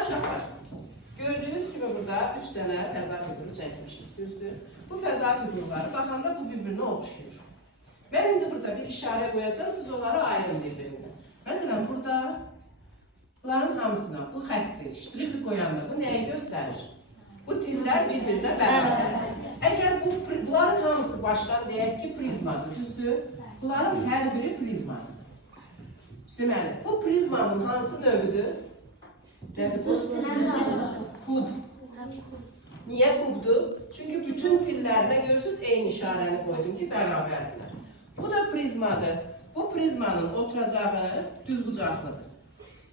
uşaqlar, gördüğünüz gibi burada 3 dənə fəza figuru çəkmişik, düzdür? Bu fəza figurları baxanda bu bir-birinə oxşuyur. Mən indi burada bir işarə qoyacağım, siz onları ayırın bir-birindən. Məsələn, burada bunların hamısına bu xəttdir, ştrixi qoyanda bu nəyi göstərir? Bu tillər bir-birinə bərabər. Əgər bunların hamısı başdan deyək ki, prizmadır, düzdür? Bunların hər biri prizmadır. Deməli, bu prizmanın hansı növüdür? Kub. Niyə kubdur? Çünki bütün tillərdə görürsünüz, eyni işarəni qoydum ki, bərabərdirlər. Bu da prizmadır. Bu prizmanın oturacağı düzbucaqlıdır.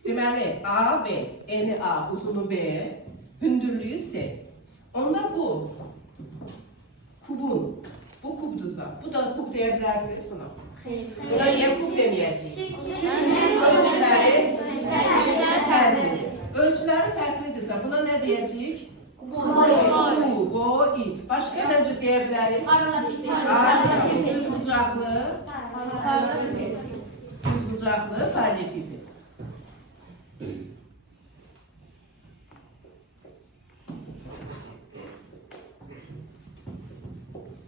Deməli, A, B, eni A, uzunu B, hündürlüyü S. Onda bu kubun, bu kubdursa, bu da kub deyə bilərsiniz buna. Buna niyə kub deməyəcəyik? Çünki ölçüləri fərqlidir. Ölçüləri fərqlidirsə, buna nə deyəcəyik? Kuboid. Başqa nə cür deyə bilərik? Arasifit. Düzbucaqlı. Düzbucaqlı paralelipiped.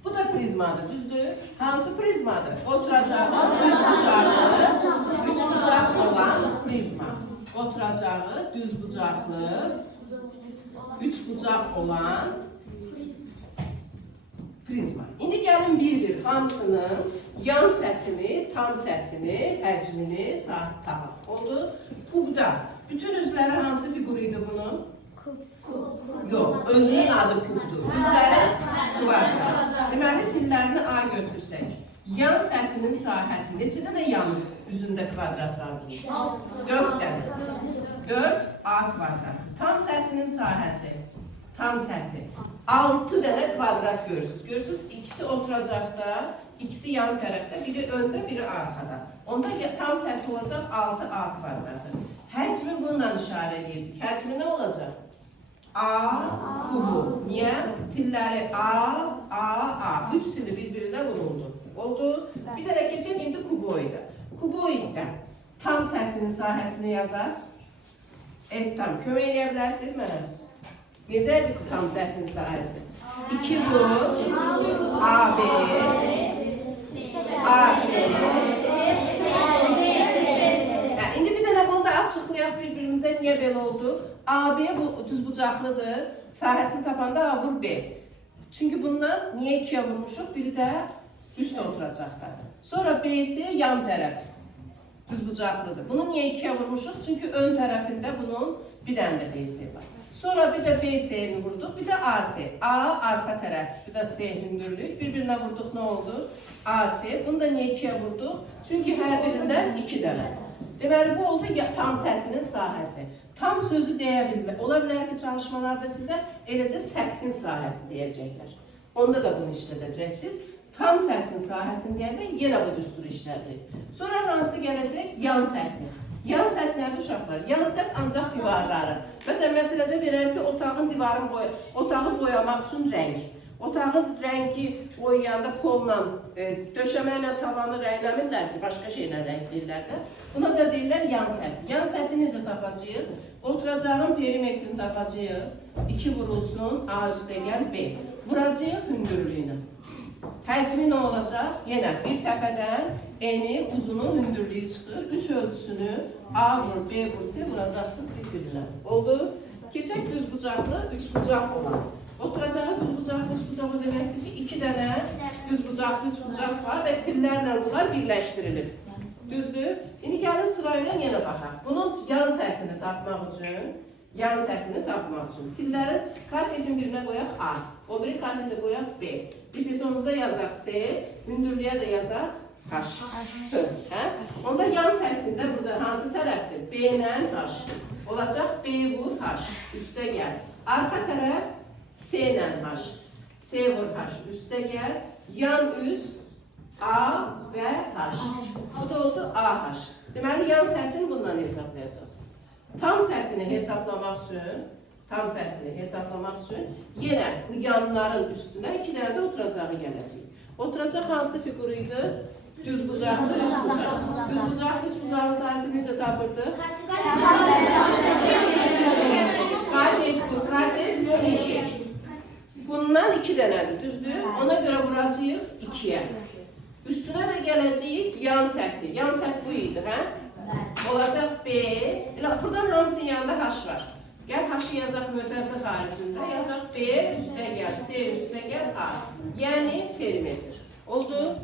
Bu da prizmadır, düzdür? Hansı prizmadır? Oturacağı düzbucaqlı, üçbucaq olan prizma. Oturacağı düzbucaqlı, üçbucaq olan prizma. İndi gəlin bir-bir hamısının yan səthini, tam səthini, həcmini tapaq. Oldu? Kubda. Bütün üzləri hansı fiquru idi bunun? Yox, özünün adı kubdur. Üzləri kvadrat. Deməli, tillərini A götürsək, yan səthinin sahəsi neçə dənə yan üzündə kvadrat vardır? 4 dənə. 4 A kvadrat. Tam səthinin sahəsi, tam səthi. 6 dənə kvadrat görürsünüz. Görürsünüz, ikisi oturacaqda, ikisi yan tərəfdə, biri öndə, biri arxada. Onda tam səthi olacaq 6 A kvadratı. Həcmi bununla işarə edirdik. Həcmi nə olacaq? A kubu. Niyə? Tilləri A. 3 tili bir-birinə vuruldu. Oldu? Bir dənə keçək indi kuboida. Kuboiddə tam səthinin sahəsini yazar. S tam. Kömək eləyə bilərsiniz mənə? Necə idi tam səthinin sahəsi? 2 vur, AB, AC. İndi bir dənə bunu da açıqlayaq bir-birimizə niyə belə oldu? AB bu düzbucaqlıdır. Sahəsini tapanda A vur B. Çünki bundan niyə 2'yə vurmuşuq? Biri də üst oturacaqdadır. Sonra BC yan tərəf düzbucaqlıdır. Bunu niyə 2'yə vurmuşuq? Çünki ön tərəfində bunun bir dənə də BC var. Sonra bir də BC'ni vurduq, bir də AC. A arka tərəf, bir də C hündürlük. Bir-birinə vurduq, nə oldu? AC. Bunu da niyə 2'yə vurduq? Çünki hər birindən 2 dənə. Deməli, bu oldu tam səthinin sahəsi. Tam sözü deyə bilmək. Ola bilər ki, çalışmalarda sizə eləcə səthin sahəsi deyəcəklər. Onda da bunu işlədəcəksiniz. Tam səthin sahəsini deyəndə yenə bu düstur işlədir. Sonra hansı gələcək? Yan səthi. Yan səth nədir uşaqlar? Yan səth ancaq divarları. Məsələdə verər ki, otağı boyamaq üçün rəng. Otağın rəngi boyayanda polla, döşəməklə tavanı rəngləmirlər ki, başqa şeylə rəngləyirlər də. Buna da deyirlər yan səthi. Yan səthi necə tapacağıq? Oturacağın perimetrini tapacağıq. 2 vurulsun, A üstə gəl, B. Vuracağıq hündürlüyünü. Həcmi nə olacaq? Yenə bir təpədən eni, uzunu, hündürlüyü çıxır. 3 ölçüsünü A vur, B vur, C vuracaqsınız bir-birinə. Oldu? Keçək düzbucaqlı, üçbucaq olan. Oturacağı düzbucaqlı, üçbucaqlı demək ki, 2 dənə düzbucaqlı, üçbucaq var və tillərlə bunlar birləşdirilib. Düzdür? İndi gəlin sırayla yenə baxaq. Bunun yan səthini tapmaq üçün, tillərin katetin birinə qoyaq A, o biri kateti qoyaq B. Lipitonuza yazaq C, hündürlüyə də yazaq H. Onda yan səthində burada hansı tərəfdir? B ilə H. Olacaq B vur H, üstə gəl. Arxa tərəf C ilə H. C vur H, üstə gəl. Yan üz A və H. Bu da oldu AH. Deməli, yan səthini bundan hesablayacaqsınız. Tam səthini hesaplamaq üçün yenə bu yanların üstünə 2 dənə də oturacağı gələcək. Oturacaq hansı fiquru idi? Düzbucaqlı, üçbucaq. Düzbucaqlı, üçbucağın sahəsi necə tapırdı? hamısının yanında H var. Gəl H-ı yazaq mötərizə xaricində. Yazaq B üstə gəl, C üstə gəl, A. Yəni perimetr. Oldu.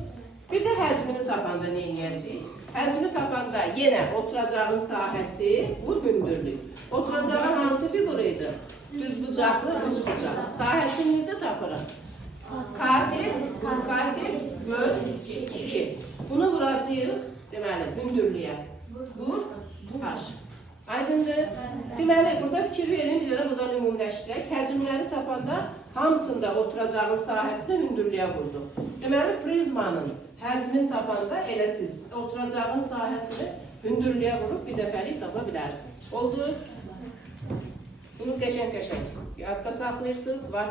Bir də həcmini tapanda nə edəcəyik? Həcmi tapanda yenə oturacağın sahəsi vur hündürlük. Oturacağın hansı fiqur idi? Düzbucaqlı, üçbucaqlı. Sahəsini necə tapırıq? Katet böl 2. Bunu vuracağıq, deməli, hündürlüyə. Vur, H. Aydındır. Deməli, burada fikir verin, bir də buradan ümumiləşdirək. Həcmləri tapanda hamısında oturacağın sahəsini hündürlüyə vurduq. Deməli, prizmanın həcmini tapanda elə siz oturacağın sahəsini hündürlüyə vurub bir dəfəlik tapa bilərsiniz. Oldu. Bunu qəşəng yadda saxlayırsınız. Var